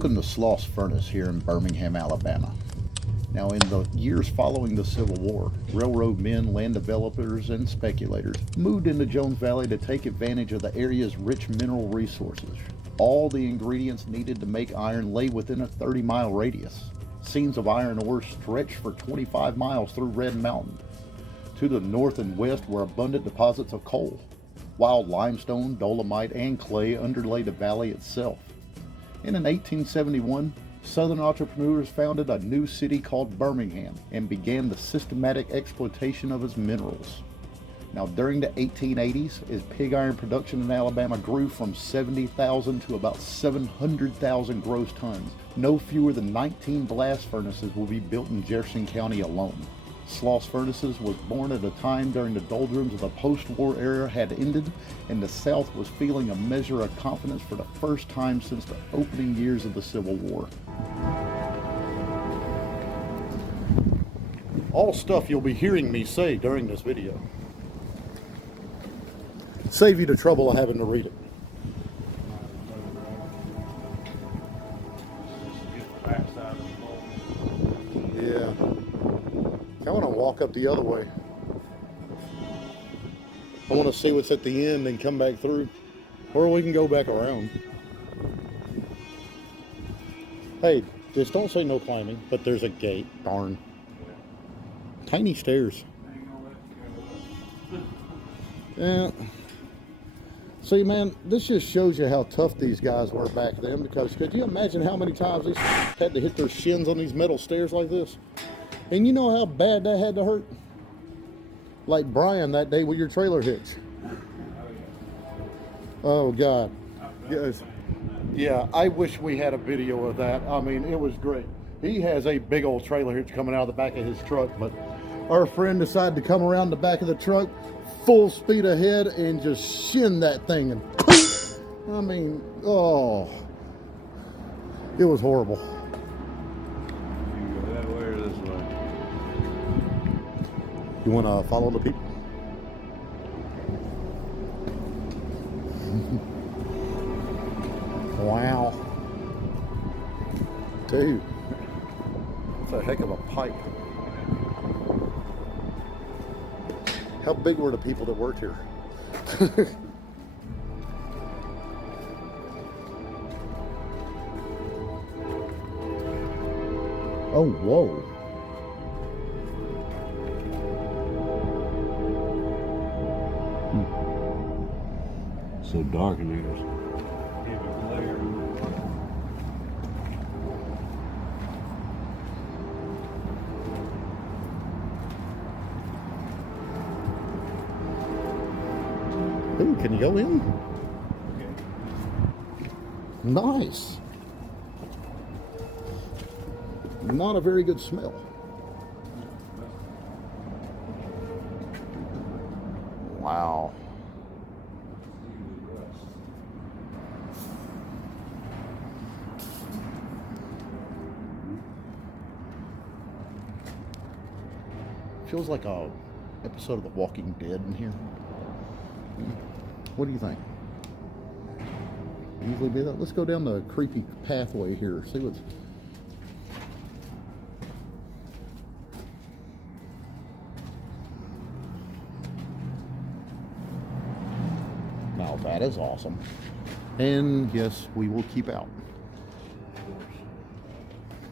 Welcome to Sloss Furnace here in Birmingham, Alabama. Now, in the years following the Civil War, railroad men, land developers, and speculators moved into Jones Valley to take advantage of the area's rich mineral resources. All the ingredients needed to make iron lay within a 30-mile radius. Seams of iron ore stretched for 25 miles through Red Mountain. To the north and west were abundant deposits of coal, while limestone, dolomite, and clay underlay the valley itself. And in 1871, Southern entrepreneurs founded a new city called Birmingham and began the systematic exploitation of its minerals. Now, during the 1880s, as pig iron production in Alabama grew from 70,000 to about 700,000 gross tons, no fewer than 19 blast furnaces will be built in Jefferson County alone. Sloss Furnaces was born at a time during the doldrums of the post-war era had ended, and the South was feeling a measure of confidence for the first time since the opening years of the Civil War. All stuff you'll be hearing me say during this video. Save you the trouble of having to read it. Yeah. I want to walk up the other way. I want to see what's at the end and come back through. Or we can go back around. Hey, just don't say no climbing, but there's a gate. Darn. Tiny stairs. Yeah. See, man, this just shows you how tough these guys were back then, because could you imagine how many times they had to hit their shins on these metal stairs like this? And you know how bad that had to hurt? Like Brian that day with your trailer hitch. Oh, God. Yes. Yeah, I wish we had a video of that. I mean, it was great. He has a big old trailer hitch coming out of the back of his truck, but our friend decided to come around the back of the truck, full speed ahead, and just shin that thing. And I mean, oh, it was horrible. You want to follow the people? Wow. Dude, that's a heck of a pipe. How big were the people that worked here? Oh, whoa. So dark in here. Ooh, can you go in? Nice. Not a very good smell. Wow. Feels like a episode of The Walking Dead in here. What do you think? Usually be that. Let's go down the creepy pathway here. See what's. Now that is awesome. And yes, we will keep out.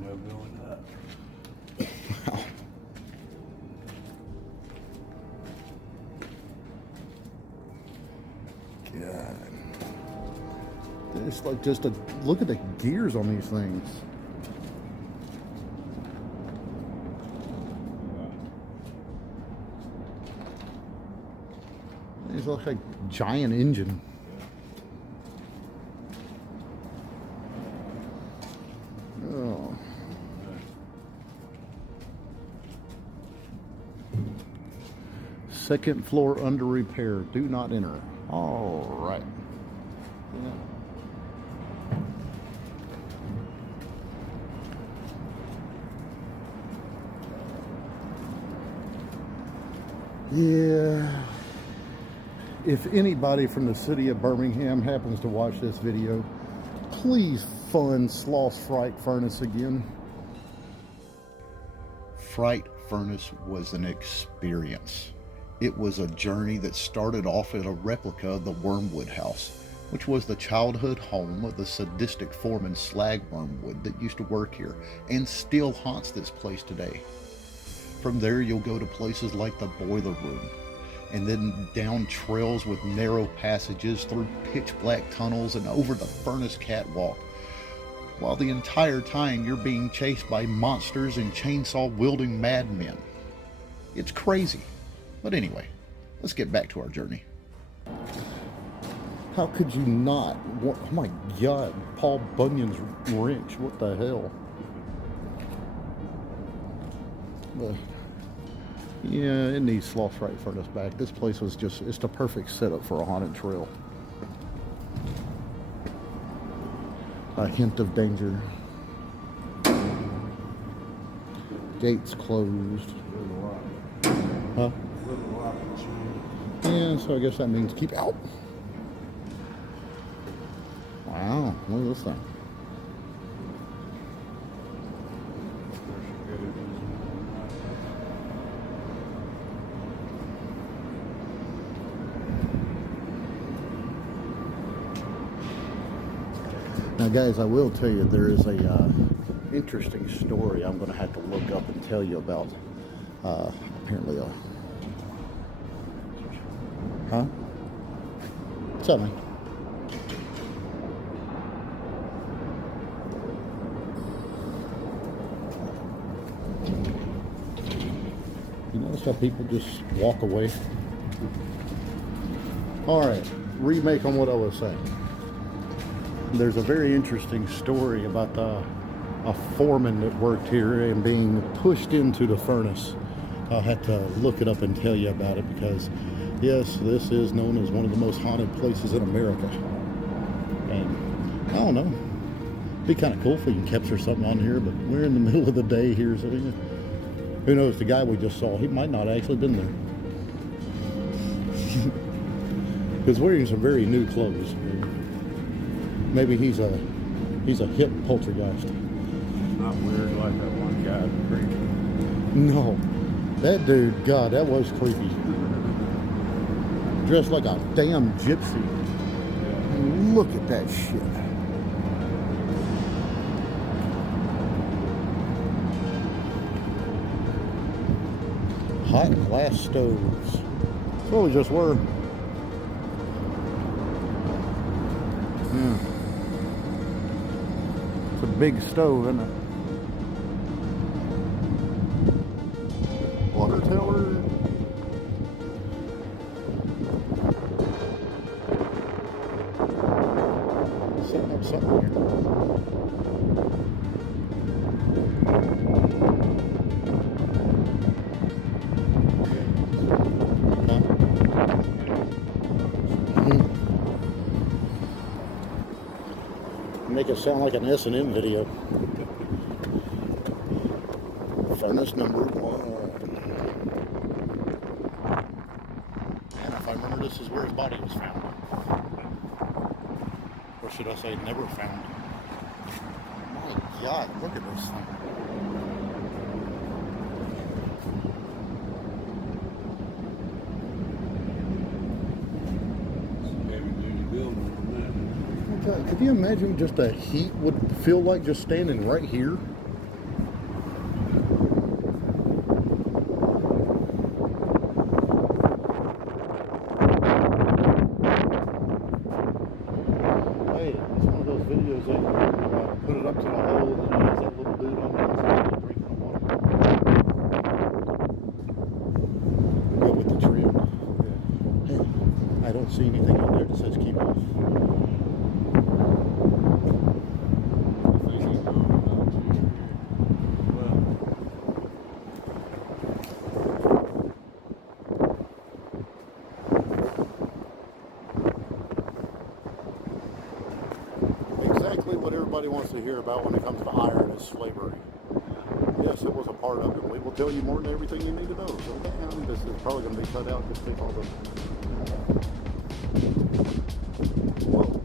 No going up. God. It's like just a look at the gears on these things. It's like a giant engine. Oh. Second floor under repair. Do not enter. All right. Yeah. If anybody from the city of Birmingham happens to watch this video, please fun Sloss Fright Furnace again. Fright Furnace was an experience. It was a journey that started off at a replica of the Wormwood House, which was the childhood home of the sadistic foreman Slag Wormwood that used to work here and still haunts this place today. From there you'll go to places like the boiler room, and then down trails with narrow passages through pitch black tunnels and over the furnace catwalk, while the entire time you're being chased by monsters and chainsaw-wielding madmen. It's crazy. But anyway, let's get back to our journey. How could you not? What, oh my God, Paul Bunyan's wrench, what the hell? But, yeah, it needs Sloss Fright Furnace back. This place was just, it's the perfect setup for a haunted trail. A hint of danger. Gates closed. Huh? Yeah, so I guess that means keep out. Wow, look at this thing. Now guys, I will tell you there is a interesting story I'm going to have to look up and tell you about. Apparently huh? Tell me. You notice how people just walk away? Alright, remake on what I was saying. There's a very interesting story about a foreman that worked here and being pushed into the furnace. I'll have to look it up and tell you about it because, yes, this is known as one of the most haunted places in America. And I don't know, it'd be kind of cool if we can capture something on here, but we're in the middle of the day here, so who knows, the guy we just saw, he might not actually been there. He's wearing some very new clothes. Maybe he's a hip poltergeist. Not weird like that one guy at the creek. No, that dude, God, that was creepy. Dressed like a damn gypsy. Yeah. Look at that shit. Hot glass stoves. That's what we just were. Yeah. It's a big stove, isn't it? Water tower. Setting up something here. Huh? Make it sound like an S&M video. Furnace number 1. And if I remember, this is where his body was found. Or should I say, never found. My God, look at this thing. God, could you imagine just the heat would feel like just standing right here? Hey, it's one of those videos that you put it up to the hole and then it has that little dude on the outside drinking the water. We go with the trim. Hey, I don't see anything on there that says keep off. Exactly what everybody wants to hear about when it comes to iron is slavery. Yes, it was a part of it. We will tell you more than everything you need to know. So this is probably going to be cut out. Just take all the... Whoa.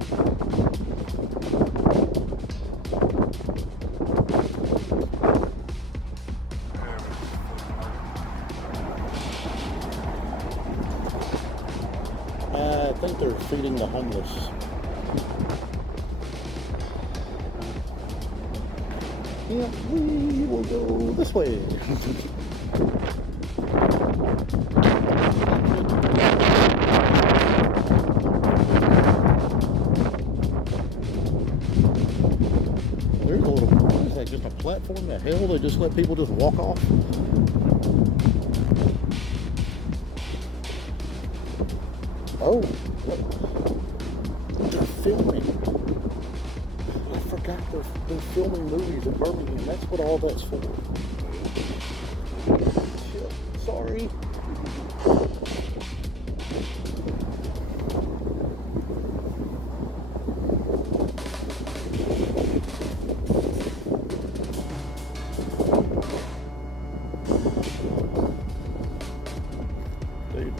I think they're feeding the homeless. Yeah, we will go this way. There's a little, what is that, just a platform? The hell, they just let people just walk off? Oh, they're filming. I forgot they're filming movies in Birmingham. That's what all that's for. Shit, sorry. Dude,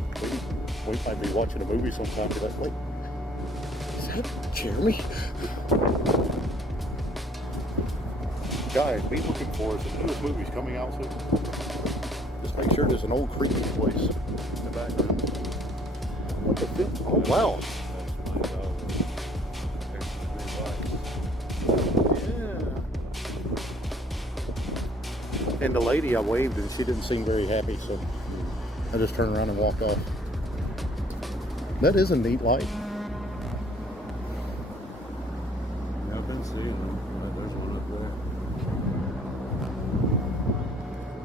we might be watching a movie sometime. Be like, wait, is that Jeremy? Guys, be looking for us. The newest movie's coming out soon. Just make sure there's an old creepy place in the background. What the film? Oh, wow. Yeah. And the lady, I waved and she didn't seem very happy, so I just turned around and walked off. That is a neat light. Yeah, I've been seeing them. There's one up there.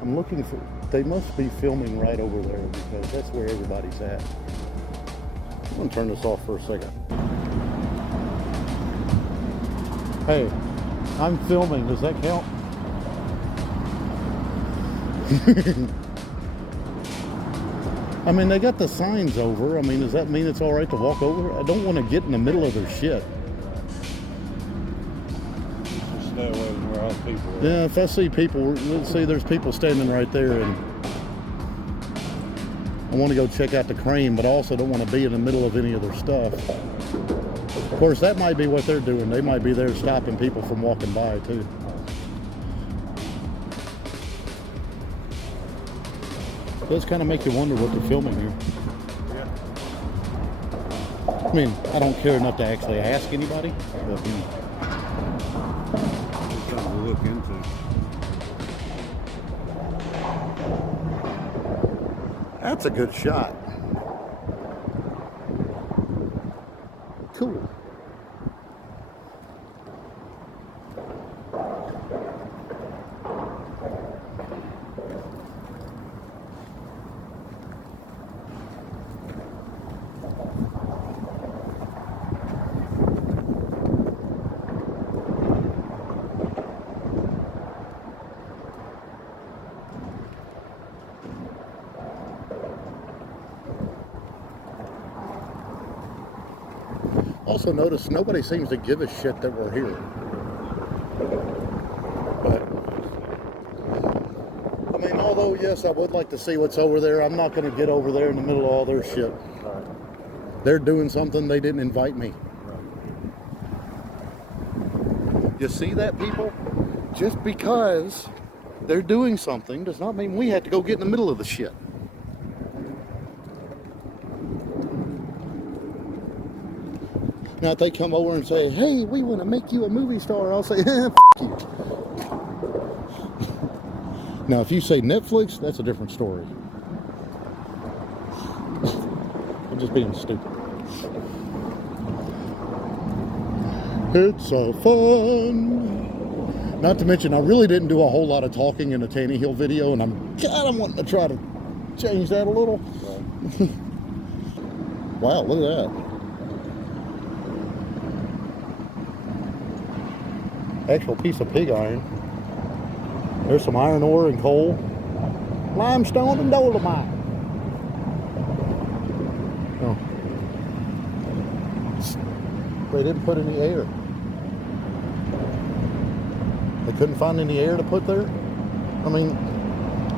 I'm looking for, they must be filming right over there because that's where everybody's at. I'm gonna turn this off for a second. Hey, I'm filming, does that count? I mean, they got the signs over. I mean, does that mean it's all right to walk over? I don't want to get in the middle of their shit. Just stay away from where all the people are. Yeah, if I see people, let's see, there's people standing right there, and I want to go check out the crane, but I also don't want to be in the middle of any of their stuff. Of course, that might be what they're doing. They might be there stopping people from walking by, too. It does kind of make you wonder what they're filming here. Yeah. I mean, I don't care enough to actually ask anybody, but, you know. It's something to look into. That's a good shot. Cool. Also notice nobody seems to give a shit that we're here. But I mean, although yes, I would like to see what's over there, I'm not going to get over there in the middle of all their shit. Right. They're doing something, they didn't invite me. Right. You see that, people? Just because they're doing something does not mean we have to go get in the middle of the shit. Now, if they come over and say, hey, we want to make you a movie star, I'll say, f*** you. Now, if you say Netflix, that's a different story. I'm just being stupid. It's so fun. Not to mention, I really didn't do a whole lot of talking in the Tannehill video, and I'm kind of wanting to try to change that a little. Right. Wow, look at that. Actual piece of pig iron. There's some iron ore and coal, limestone and dolomite. Oh. They didn't put any air. They couldn't find any air to put there. I mean,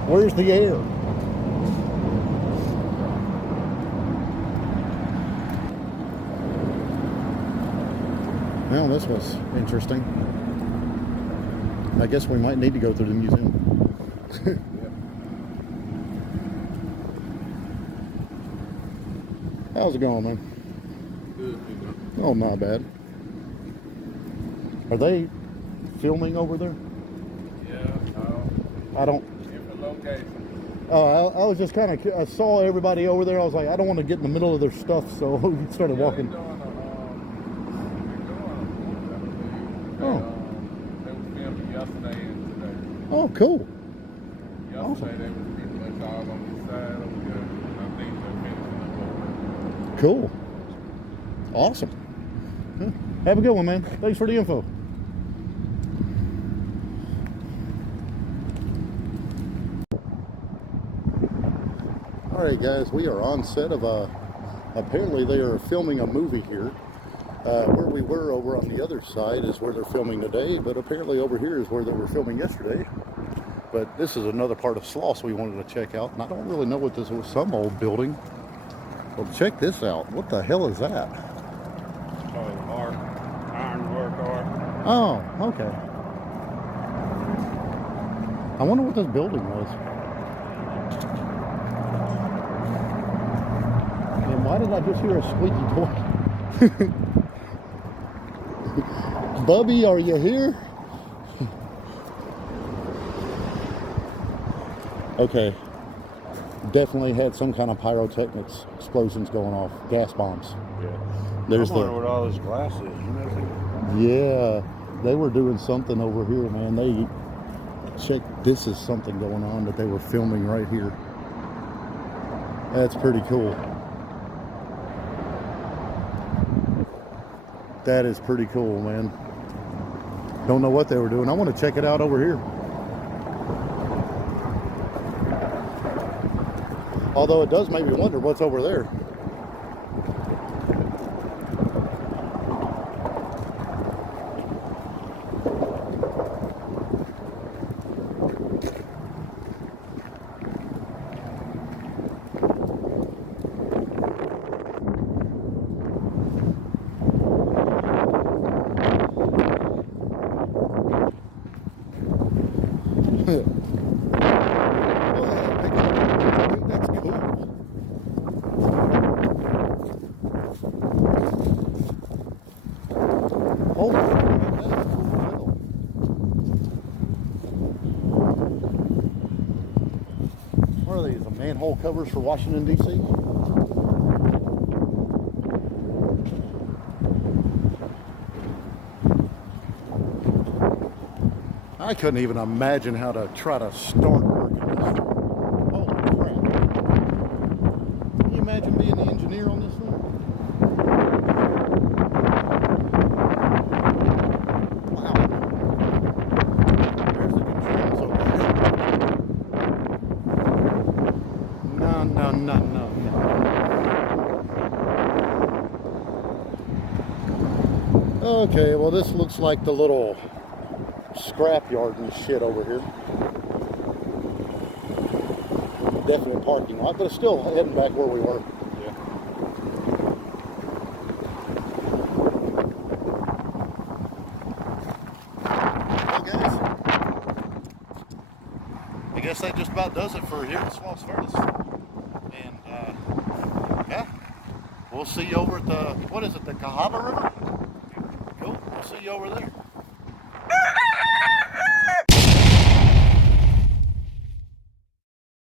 where's the air? Well, this was interesting. I guess we might need to go through the museum. How's it going, man? Good, Oh, not bad. Are they filming over there? Yeah, I don't. different location. I was just kind of. I saw everybody over there. I was like, I don't want to get in the middle of their stuff, so we started walking. They're doing Oh. they were filming yesterday and today. Oh, cool. Yesterday Awesome. they was pretty much all on the side over there. I think they're finishing up over there. Cool. Awesome. Yeah. Have a good one, man. Thanks for the info. All right, guys, we are on set of apparently they are filming a movie here. Where we were over on the other side is where they're filming today, but apparently over here is where they were filming yesterday. But this is another part of Sloss we wanted to check out, and I don't really know what this was, some old building. Well, check this out. What the hell is that? Oh, ironwork art. Oh, okay. I wonder what this building was. And why did I just hear a squeaky toy? Bubby, are you here? Okay. Definitely had some kind of pyrotechnics explosions going off. Gas bombs. Yeah. There's I wonder what all this glass is. You know? Yeah, they were doing something over here, man. They check. This is something going on that they were filming right here. That's pretty cool. That is pretty cool, man. Don't know what they were doing. I want to check it out over here. Although it does make me wonder what's over there. That's cool. Oh, that's cool. What are these? The manhole covers for Washington, D.C.? I couldn't even imagine how to try to start working this thing. Holy crap. Can you imagine being the engineer on this thing? Wow. There's the controls over there. No, no, no, no, no. Okay, well this looks like the little scrap yard and shit over here. Definitely a parking lot, but it's still heading back where we were. Yeah. Well, guys, I guess that just about does it for here at Sloss Furnaces. And yeah, we'll see you over at the, what is it, the Cahaba River? Cool, we'll see you over there.